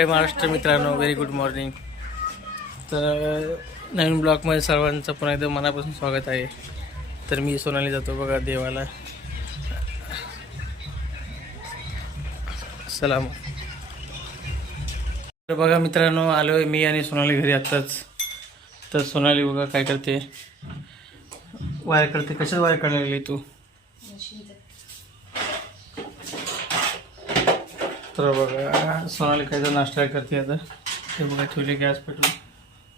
जय महाराष्ट्र मित्रांनो very good morning तर नवीन ब्लॉकमध्ये सर्वांचं पुन्हा एकदा मनापासून स्वागत आहे. तर मी सोनाली जातो बघा देवाला. सलाम. तर बघा मित्रांनो आलो आहे मी आणि सोनाली घरी आत्ताच. तर सोनाली बघा काय करते? वायर करते. कशात वायर काढायला लागली तू? तर बघा. सोनाली काहीचा नाश्ता करते आता. ते बघा ठेवले गॅस पेटून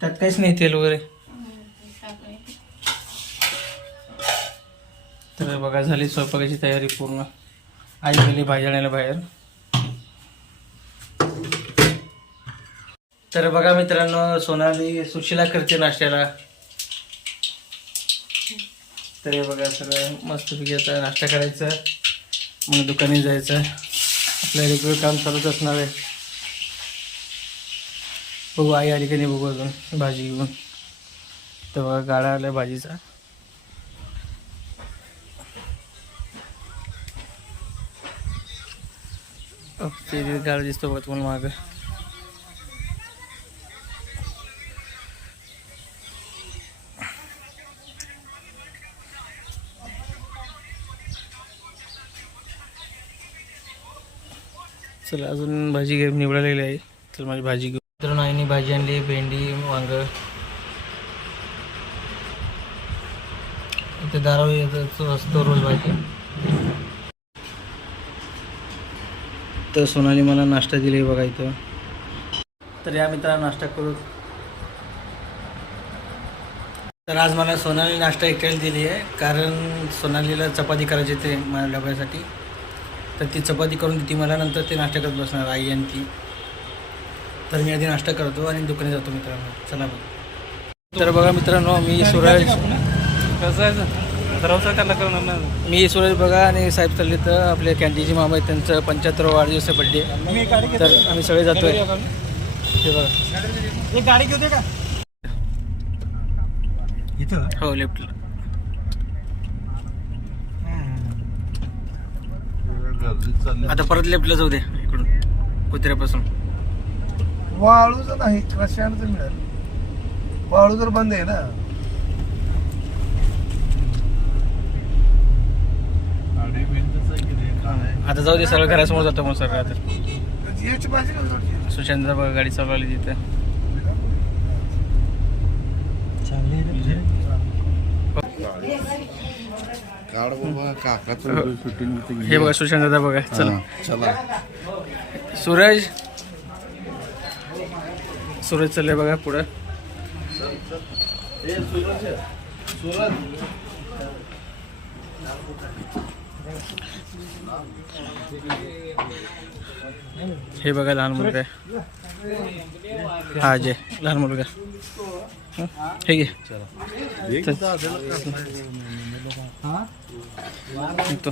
त्यात काहीच नाही तेल वगैरे. तर बघा झाली स्वयंपाकाची तयारी पूर्ण. आई गेली भाजी आणायला बाहेर. तर बघा मित्रांनो सोनाली सुशीला करते नाश्त्याला. तर बघा सगळं मस्त आता नाश्ता करायचा. मग दुकानी जायचं. आपलं रेग्युलर काम चालूच असणार आहे. बघू आई आली की नाही बघू अजून भाजी घेऊन. तेव्हा गाडा आला भाजीचा. अहो, गाडा दिसतो बघा तुम्हाला मागं. चला अजून भाजी घे निवडलेली आहे. चल माझी भाजी घेऊ मित्रांनो आईने भाजी आणली भेंडी वांग. इथे दारावर येतो असतो रोज भाजी. तर सोनाली मला नाश्ता दिली बघा इथं. तर या मित्रांनो नाश्ता करू. तर आज मला सोनाली नाश्ता एकट्याला दिली आहे कारण सोनालीला चपाती करायची ते माझ्या डब्यासाठी. तर ती चपाती करून देते. मला नंतर ते नाश्ता करत बसणार आई आणि ती. तर मी आधी नाश्ता करतो आणि दुकाने जातो मित्रांनो. चला बघ तर बघा मित्रांनो मी सूरज कसं आहे मी सूरज बघा आणि साहेब चालले तर आपले कॅन्टीनचे मामा आहेत त्यांचं पंच्याहत्तर वाढदिवस आहे बड्डे तर आम्ही सगळे जातोय. हे बघा. गाडी घेऊ का? इथं हो लेफ्टला आता परत लेफ्टला जाऊ दे इकडून कुत्र्यापासून. वाळूच नाही कशानं मिळेल. वाळू तर बंद आहे ना. आता जाऊ दे सगळं घरासमोर जातो मग सगळं आता? सुशांतचा बघा गाडी चालवली तिथं. काढ बाबा काकाचं शूटिंग हे बघा सुशांत दादा बघा चला. चला. सूरज. सूरज चालले बघा पुढं. हे बघा लहान मुलगा हा जय लहान मुलगा. हं, हे घे. निघतो.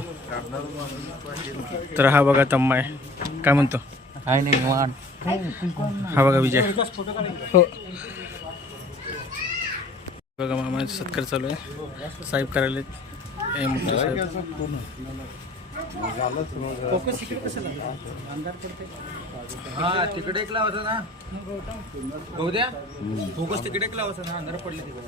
तर हा बघा तम्मा आहे. काय म्हणतो? काय नाही वाण हा बघा विजय. हो. बघा मामा सत्कार चालू आहे. साहेब करायला तिकडे एक लावायचं ना. होऊ द्या. फोकस तिकडे एक लावायचं ना. अंधार पडले तिकडे.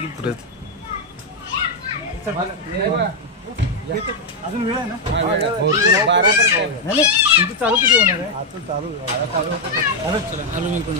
की बघा. अजून वेळ आहे ना नाही तुमचं चालू किती होणार आहे चालू मी पण